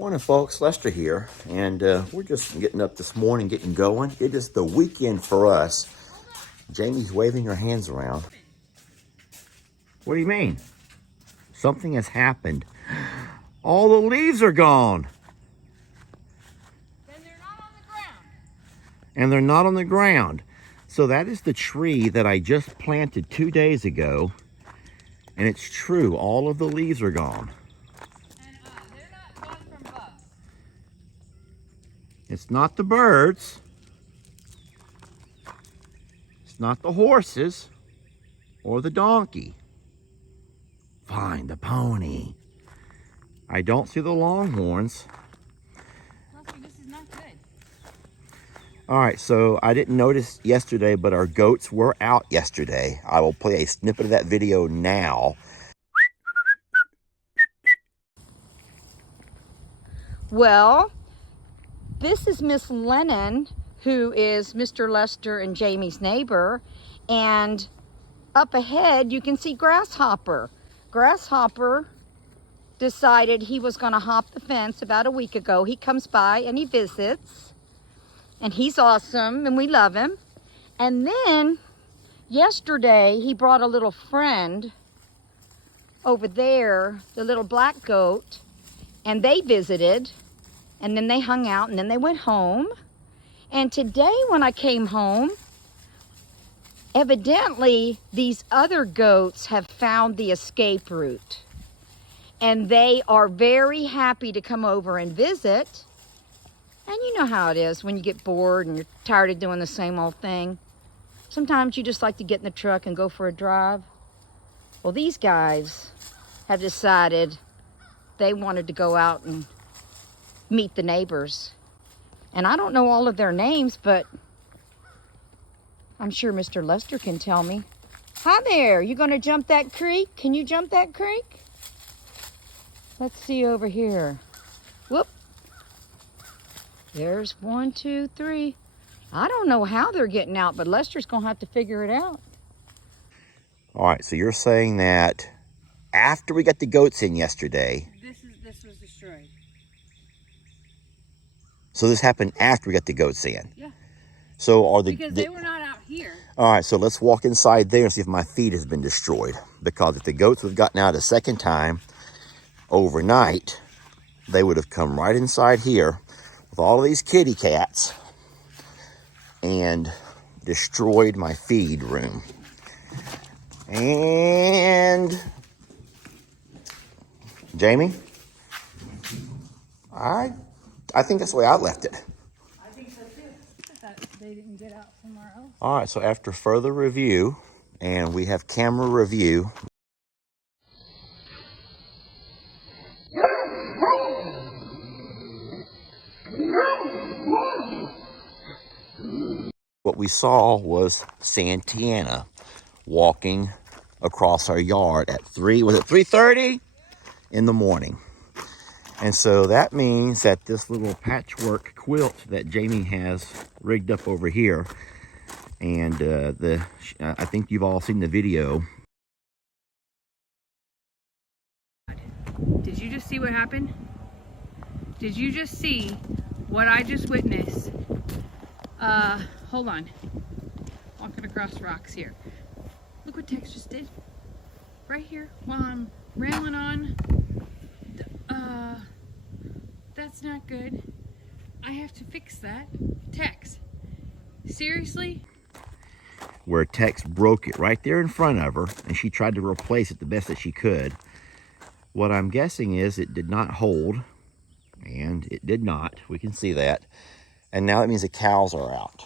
Morning, folks. Lester here, and we're just getting up this morning, getting going. It is the weekend for us. Jamie's waving her hands around. What do you mean? Something has happened. All the leaves are gone. Then they're not on the ground. And they're not on the ground. So that is the tree that I just planted 2 days ago. And it's true, all of the leaves are gone. And they're not gone from bugs. It's not the birds. It's not the horses or the donkey. Fine, the pony. I don't see the longhorns. Lester, this is not good. All right, so I didn't notice yesterday, but our goats were out yesterday. I will play a snippet of that video now. Well, this is Miss Lennon, who is Mr. Lester and Jamie's neighbor. And up ahead, you can see Grasshopper. Grasshopper decided he was going to hop the fence about a week ago. He comes by and he visits. And he's awesome, and we love him. And then, yesterday, he brought a little friend over there, the little black goat, and they visited, and then they hung out, and then they went home. And today, when I came home, evidently, these other goats have found the escape route. And they are very happy to come over and visit. And you know how it is when you get bored and you're tired of doing the same old thing. Sometimes you just like to get in the truck and go for a drive. Well, these guys have decided they wanted to go out and meet the neighbors. And I don't know all of their names, but I'm sure Mr. Lester can tell me. Hi there, you gonna jump that creek? Can you jump that creek? Let's see over here. Whoop. There's 1, 2, 3. I don't know how they're getting out, but Lester's gonna have to figure it out. All right, so you're saying that after we got the goats in yesterday. This was destroyed. So this happened after we got the goats in. Yeah. So are Because they were not out here. All right, so let's walk inside there and see if my feed has been destroyed. Because if the goats would have gotten out a second time overnight, they would have come right inside here with all of these kitty cats and destroyed my feed room. And Jamie, I think that's the way I left it. I think so too. I thought they didn't get out somewhere else. All right, so after further review, and we have camera review. What we saw was Santana walking across our yard at 3:30 in the morning. And so that means that this little patchwork quilt that Jamie has rigged up over here, and I think you've all seen the video. Did you just see what happened? Did you just see what I just witnessed? Hold on. Walking across rocks here. Look what Tex just did. Right here while I'm railing on. That's not good. I have to fix that. Tex, seriously? Where Tex broke it right there in front of her, and she tried to replace it the best that she could. What I'm guessing is it did not hold, and it did not. We can see that. And now that means the cows are out.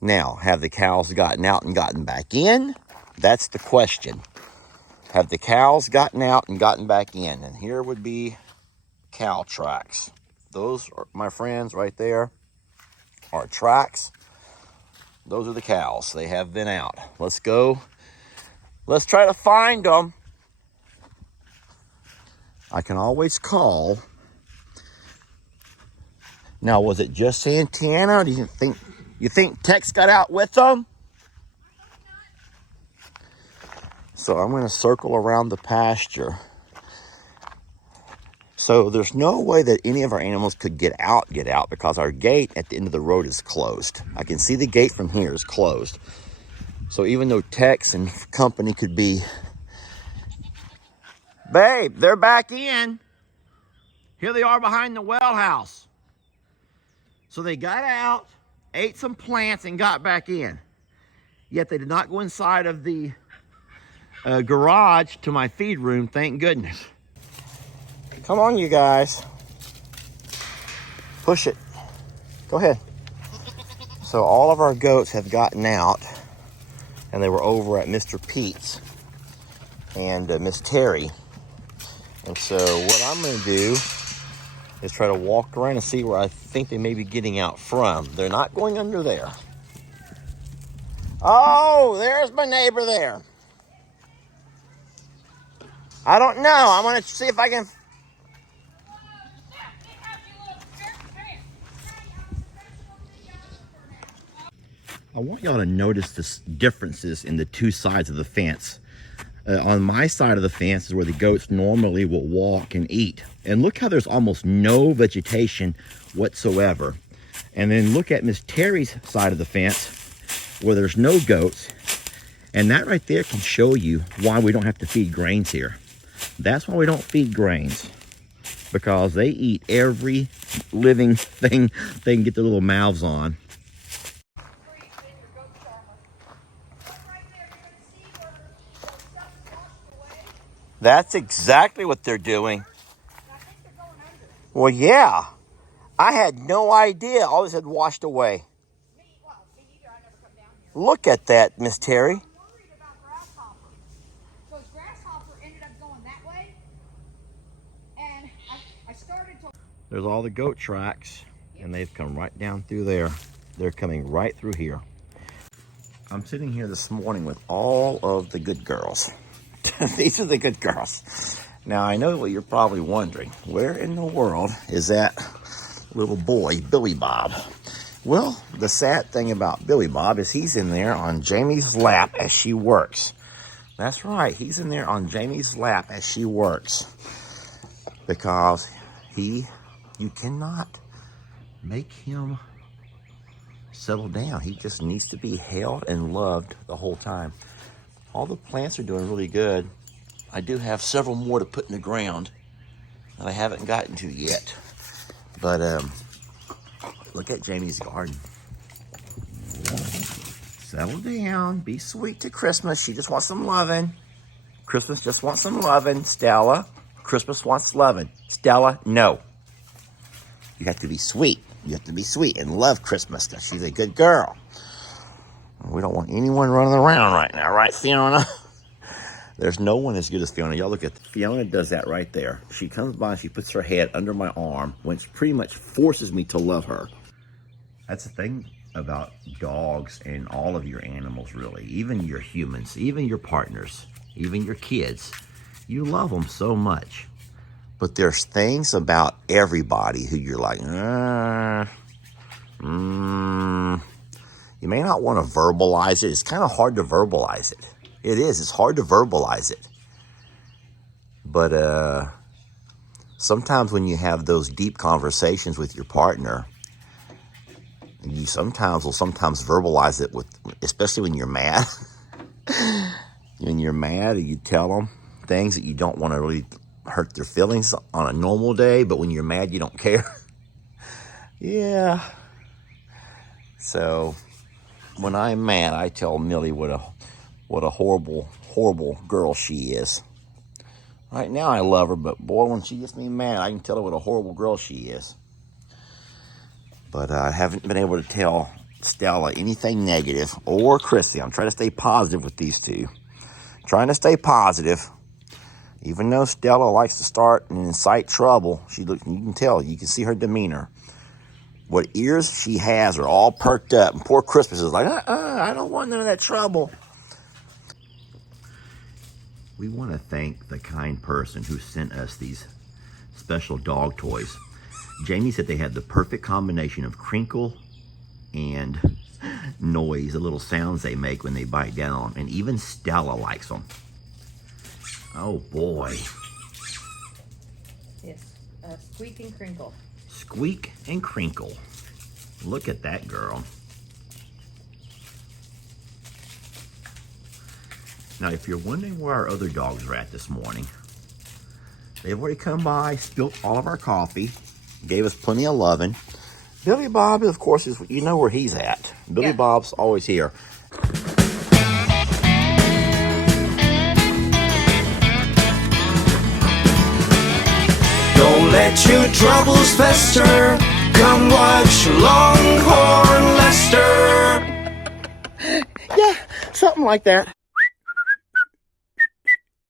Now, have the cows gotten out and gotten back in? That's the question. Have the cows gotten out and gotten back in? And here would be cow tracks. Those are, my friends, right there are tracks. Those are the cows. They have been out. Let's go. Let's try to find them. I can always call. Now, was it just Santana, or do you think Tex got out with them? So I'm going to circle around the pasture. So there's no way that any of our animals could get out because our gate at the end of the road is closed. I can see the gate from here is closed. So even though Tex and company could be, babe, they're back in. Here they are behind the well house. So they got out, ate some plants, and got back in. Yet they did not go inside of the garage to my feed room, thank goodness. Come on, you guys. Push it. Go ahead. So all of our goats have gotten out, and they were over at Mr. Pete's and Miss Terry. And so what I'm going to do is try to walk around and see where I think they may be getting out from. They're not going under there. Oh, there's my neighbor there. I don't know. I'm going to see if I can... I want y'all to notice the differences in the two sides of the fence. On my side of the fence is where the goats normally will walk and eat. And look how there's almost no vegetation whatsoever. And then look at Miss Terry's side of the fence where there's no goats. And that right there can show you why we don't have to feed grains here. That's why we don't feed grains. Because they eat every living thing they can get their little mouths on. That's exactly what they're doing. Well, yeah. I had no idea. All this had washed away. Look at that, Miss Terry. I'm worried about grasshopper. Because grasshopper ended up going that way. And I started to... There's all the goat tracks, and they've come right down through there. They're coming right through here. I'm sitting here this morning with all of the good girls. These are the good girls. Now, I know what you're probably wondering. Where in the world is that little boy, Billy Bob? Well, the sad thing about Billy Bob is he's in there on Jamie's lap as she works. That's right. He's in there on Jamie's lap as she works. Because you cannot make him settle down. He just needs to be held and loved the whole time. All the plants are doing really good. I do have several more to put in the ground that I haven't gotten to yet. But look at Jamie's garden. Settle down. Be sweet to Christmas. She just wants some loving. Christmas just wants some loving. Stella, Christmas wants loving. Stella, no. You have to be sweet. You have to be sweet and love Christmas because she's a good girl. We don't want anyone running around right now, right, Fiona? There's no one as good as Fiona. Y'all look at Fiona does that right there. She comes by, she puts her head under my arm, which pretty much forces me to love her. That's the thing about dogs and all of your animals, really. Even your humans, even your partners, even your kids. You love them so much. But there's things about everybody who you're like, you may not want to verbalize it. It's kind of hard to verbalize it. It is. It's hard to verbalize it. But sometimes when you have those deep conversations with your partner, you sometimes verbalize it with, especially when you're mad. When you're mad and you tell them things that you don't want to really hurt their feelings on a normal day, but when you're mad, you don't care. Yeah. So when I'm mad, I tell Millie what a horrible, horrible girl she is. Right now I love her, but boy, when she gets me mad, I can tell her what a horrible girl she is. But I haven't been able to tell Stella anything negative, or Chrissy. I'm trying to stay positive with these two. Trying to stay positive. Even though Stella likes to start and incite trouble, you can tell, you can see her demeanor. What ears she has are all perked up. And poor Christmas is like, I don't want none of that trouble. We want to thank the kind person who sent us these special dog toys. Jamie said they had the perfect combination of crinkle and noise, the little sounds they make when they bite down on them. And even Stella likes them. Oh boy. Yes. Squeak and Crinkle. Squeak and Crinkle. Look at that girl. Now, if you're wondering where our other dogs are at this morning, they've already come by, spilt all of our coffee, gave us plenty of loving. Billy Bob, of course, is, you know where he's at. Billy Bob's always here. Don't let your troubles fester. Come watch Longhorn Lester. Yeah, something like that.